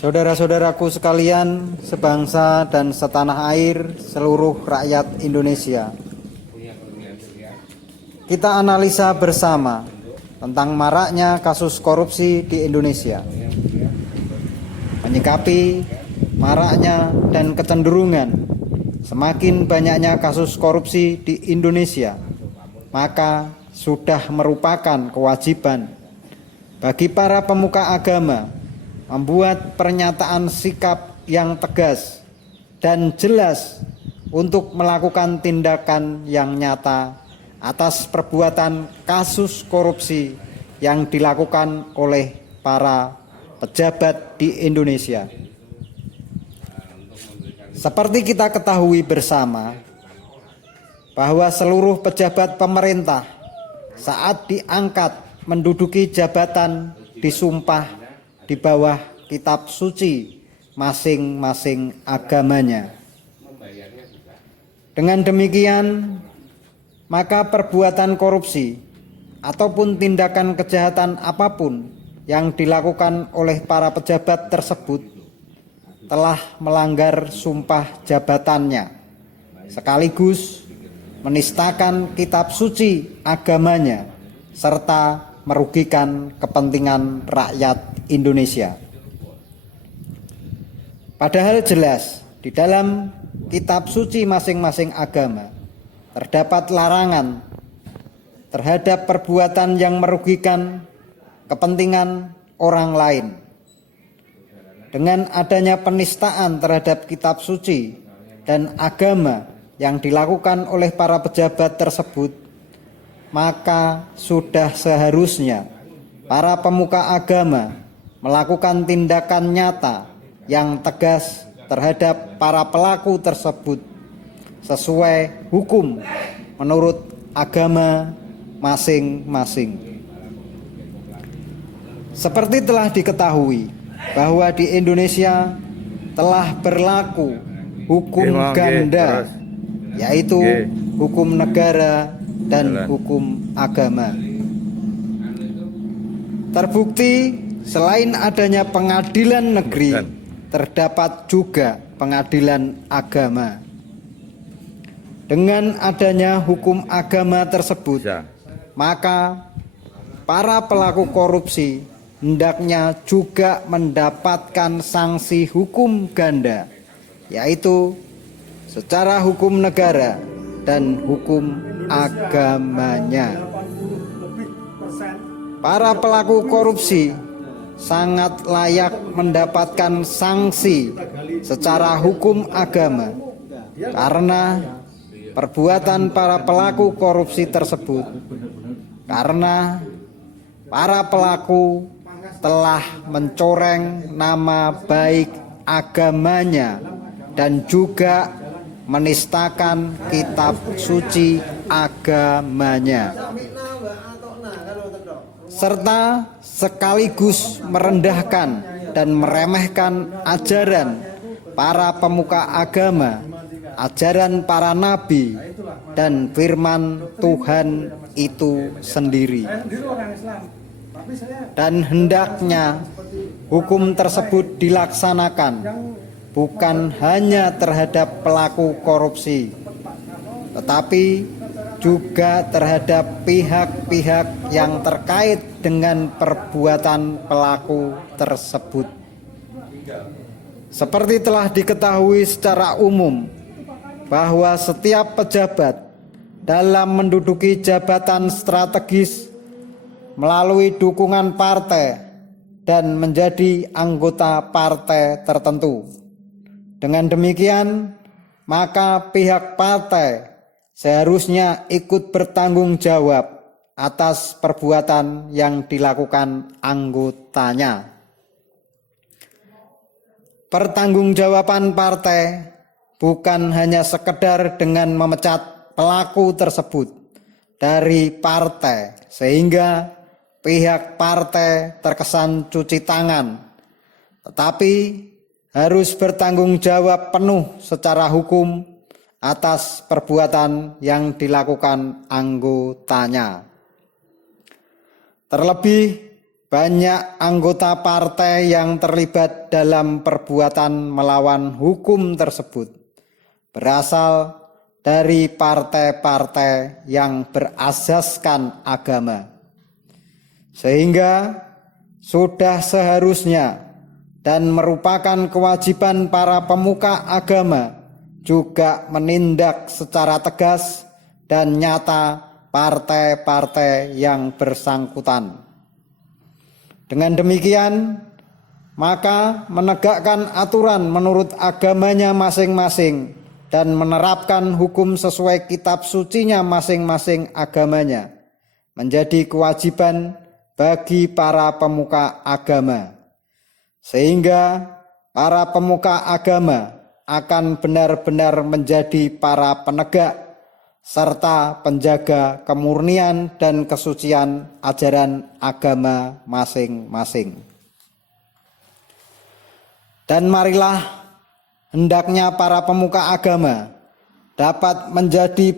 Saudara-saudaraku sekalian, sebangsa dan setanah air, seluruh rakyat Indonesia. Kita analisa bersama tentang maraknya kasus korupsi di Indonesia. Menyikapi maraknya dan kecenderungan semakin banyaknya kasus korupsi di Indonesia, maka sudah merupakan kewajiban bagi para pemuka agama membuat pernyataan sikap yang tegas dan jelas untuk melakukan tindakan yang nyata atas perbuatan kasus korupsi yang dilakukan oleh para pejabat di Indonesia. Seperti kita ketahui bersama bahwa seluruh pejabat pemerintah saat diangkat menduduki jabatan disumpah di bawah kitab suci masing-masing agamanya. Dengan demikian, maka perbuatan korupsi ataupun tindakan kejahatan apapun yang dilakukan oleh para pejabat tersebut telah melanggar sumpah jabatannya, sekaligus menistakan kitab suci agamanya, serta merugikan kepentingan rakyat Indonesia. Padahal jelas di dalam kitab suci masing-masing agama terdapat larangan terhadap perbuatan yang merugikan kepentingan orang lain. Dengan adanya penistaan terhadap kitab suci dan agama yang dilakukan oleh para pejabat tersebut, maka sudah seharusnya para pemuka agama melakukan tindakan nyata yang tegas terhadap para pelaku tersebut sesuai hukum menurut agama masing-masing. Seperti telah diketahui bahwa di Indonesia telah berlaku hukum ganda, yaitu hukum negara dan hukum agama. Terbukti selain adanya pengadilan negeri, terdapat juga pengadilan agama. Dengan adanya hukum agama tersebut, maka para pelaku korupsi hendaknya juga mendapatkan sanksi hukum ganda, yaitu secara hukum negara dan hukum agamanya. Para pelaku korupsi sangat layak mendapatkan sanksi secara hukum agama karena perbuatan para pelaku korupsi tersebut, karena para pelaku telah mencoreng nama baik agamanya dan juga menistakan kitab suci agamanya, serta sekaligus merendahkan dan meremehkan ajaran para pemuka agama, ajaran para nabi, dan firman Tuhan itu sendiri. Dan hendaknya hukum tersebut dilaksanakan bukan hanya terhadap pelaku korupsi, tetapi juga terhadap pihak-pihak yang terkait dengan perbuatan pelaku tersebut. Seperti telah diketahui secara umum bahwa setiap pejabat dalam menduduki jabatan strategis melalui dukungan partai dan menjadi anggota partai tertentu. Dengan demikian, maka pihak partai seharusnya ikut bertanggung jawab atas perbuatan yang dilakukan anggotanya. Pertanggungjawaban partai bukan hanya sekedar dengan memecat pelaku tersebut dari partai sehingga pihak partai terkesan cuci tangan, tetapi harus bertanggung jawab penuh secara hukum atas perbuatan yang dilakukan anggotanya. Terlebih banyak anggota partai yang terlibat dalam perbuatan melawan hukum tersebut berasal dari partai-partai yang berasaskan agama. Sehingga sudah seharusnya dan merupakan kewajiban para pemuka agama juga menindak secara tegas dan nyata partai-partai yang bersangkutan. Dengan demikian, maka menegakkan aturan menurut agamanya masing-masing dan menerapkan hukum sesuai kitab sucinya masing-masing agamanya menjadi kewajiban bagi para pemuka agama, sehingga para pemuka agama akan benar-benar menjadi para penegak serta penjaga kemurnian dan kesucian ajaran agama masing-masing. Dan marilah hendaknya para pemuka agama dapat menjadi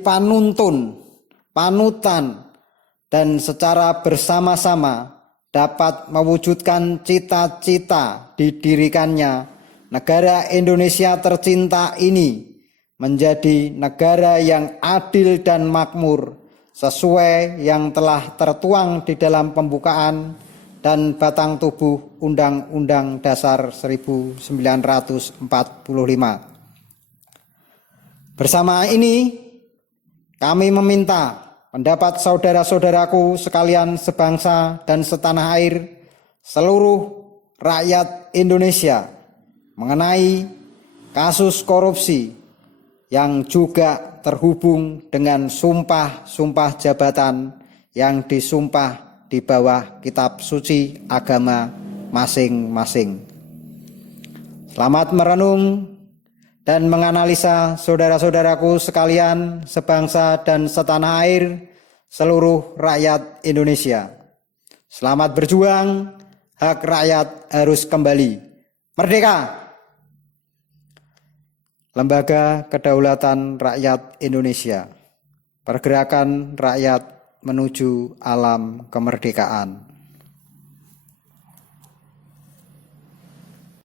panutan, dan secara bersama-sama dapat mewujudkan cita-cita didirikannya negara Indonesia tercinta ini menjadi negara yang adil dan makmur sesuai yang telah tertuang di dalam pembukaan dan batang tubuh Undang-Undang Dasar 1945. Bersama ini kami meminta pendapat saudara-saudaraku sekalian sebangsa dan setanah air, seluruh rakyat Indonesia mengenai kasus korupsi yang juga terhubung dengan sumpah-sumpah jabatan yang disumpah di bawah kitab suci agama masing-masing. Selamat merenung dan menganalisa saudara-saudaraku sekalian sebangsa dan setanah air, seluruh rakyat Indonesia. Selamat berjuang, hak rakyat harus kembali. Merdeka! Lembaga Kedaulatan Rakyat Indonesia, Pergerakan Rakyat Menuju Alam Kemerdekaan.